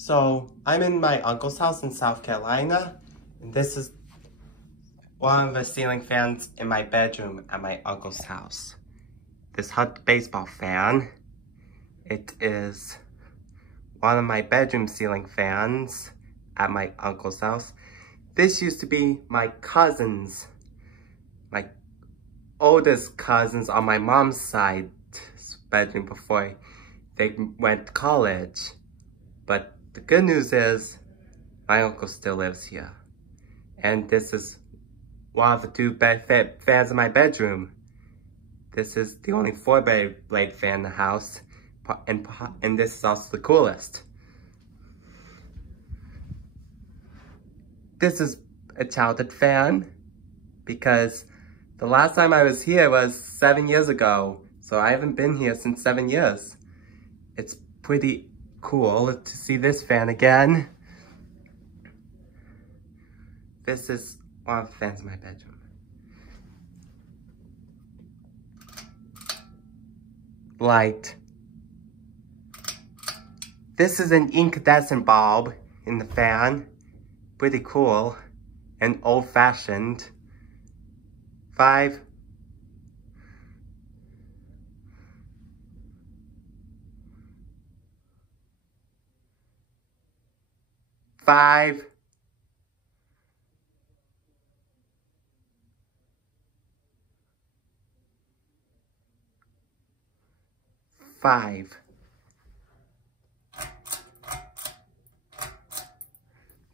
So I'm in my uncle's house in South Carolina, and this is one of the ceiling fans in my bedroom at my uncle's house. This hot baseball fan, it is one of my bedroom ceiling fans at my uncle's house. This used to be my cousins, my oldest cousins on my mom's side's bedroom before they went to college. But the good news is my uncle still lives here. And this is one of the two fans in my bedroom. This is the only 4-blade fan in the house, and this is also the coolest. This is a childhood fan because the last time I was here was 7 years ago, so I haven't been here since 7 years. It's pretty cool to see this fan again. This is one of the fans in my bedroom. Light. This is an incandescent bulb in the fan. Pretty cool and old-fashioned. 5. Five.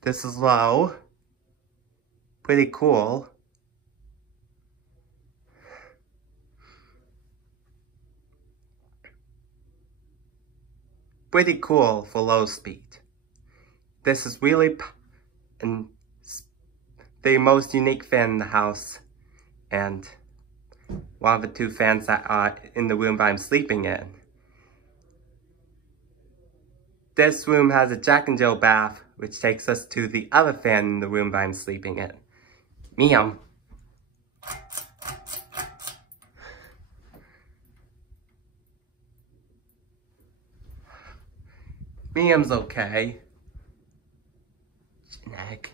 This is low. Pretty cool. Pretty cool for low speed. This is really the most unique fan in the house, and one of the two fans that are in the room that I'm sleeping in. This room has a Jack and Jill bath, which takes us to the other fan in the room that I'm sleeping in. Meow. Meow's okay. Snack.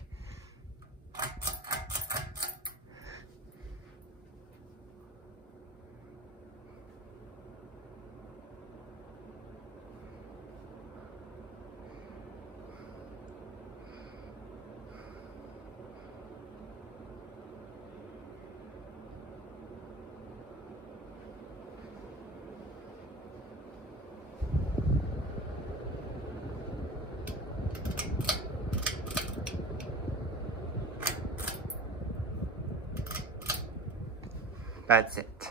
That's it.